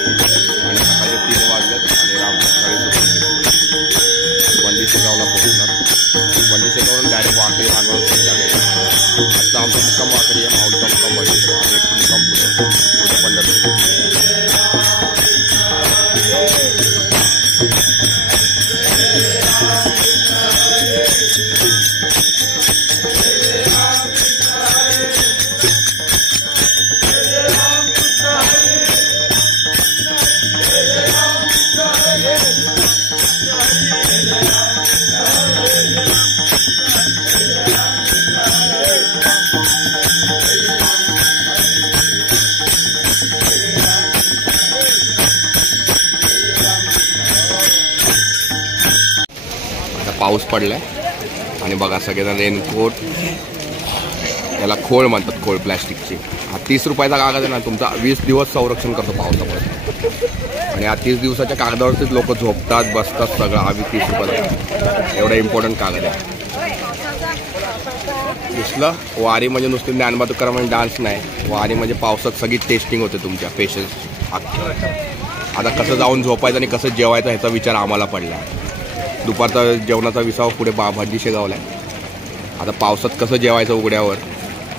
आणि सकाळचे 3 वाजलेत आणि रामसकाळी वंडी शेगावला पोहोचणार. वंडी शेगावरून डायरेक्ट वाकडी मार्गावर संध्याकाळी. आजचा आमचा मुक्काम वाकडी आहे, माऊलीचा मुक्काम वंडी शेगाव, एक मुक्काम पुढे पंढरपूर. पाऊस पडलाय आणि बघा सगळेजण रेनकोट, याला खोळ म्हणतात, खोळ प्लॅस्टिकची. हा 30 रुपयाचा कागद आहे ना, तुमचा 20 दिवस संरक्षण करतो पावसामुळे. आणि हा 30 दिवसाच्या कागदावरतीच लोक झोपतात, बसतात, सगळं. आम्ही 30 रुपयाचा एवढा इम्पॉर्टंट कागद आहे. दिसलं, वारी म्हणजे नुसती ज्ञानबहादूर करा म्हणजे डान्स नाही. वारी म्हणजे पावसात सगळी टेस्टिंग होते तुमच्या पेशन्स. आता कसं जाऊन झोपायचं आणि कसं जेवायचं ह्याचा विचार आम्हाला पडला. दुपारचा जेवणाचा विसावा पुढे भंडी शेगावला आहे. आता पावसात कसं जेवायचं उघड्यावर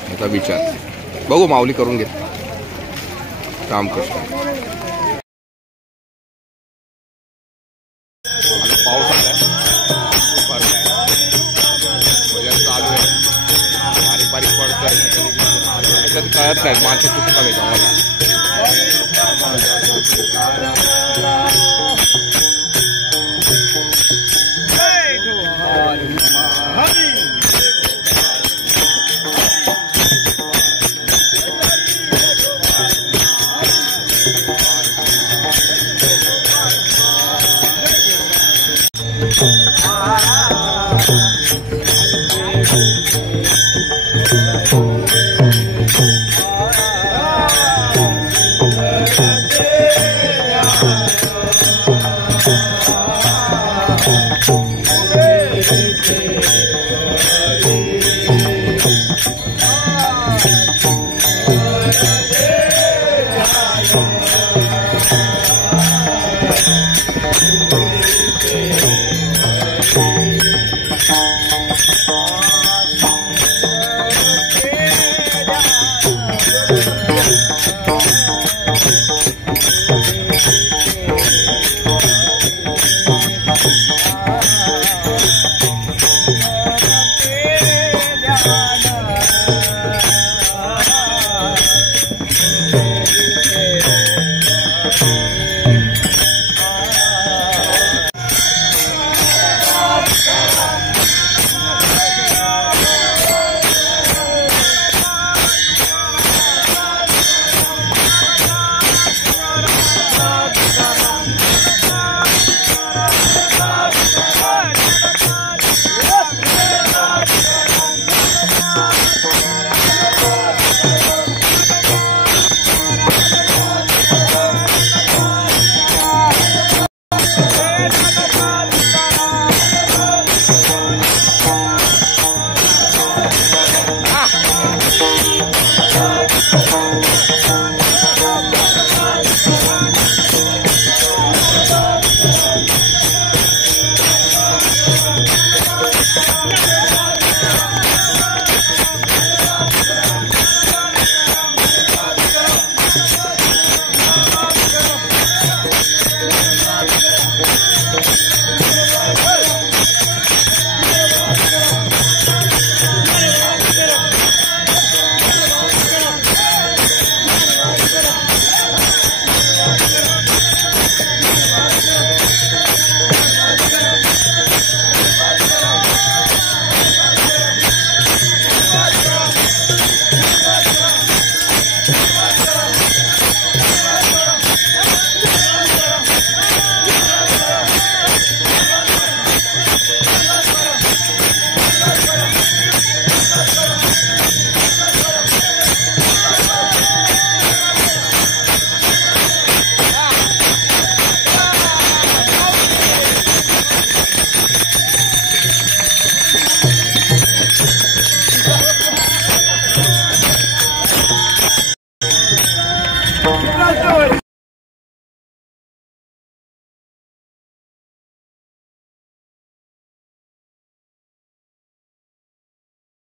याचा विचार बघू, माऊली करून घेत. रामकृष्ण. आता पाऊस आलाय, भरलाय, वजन चालू आहे, बारीक बारीक पडतोय. कळत नाही माणसं चुकतात याच्यामध्ये.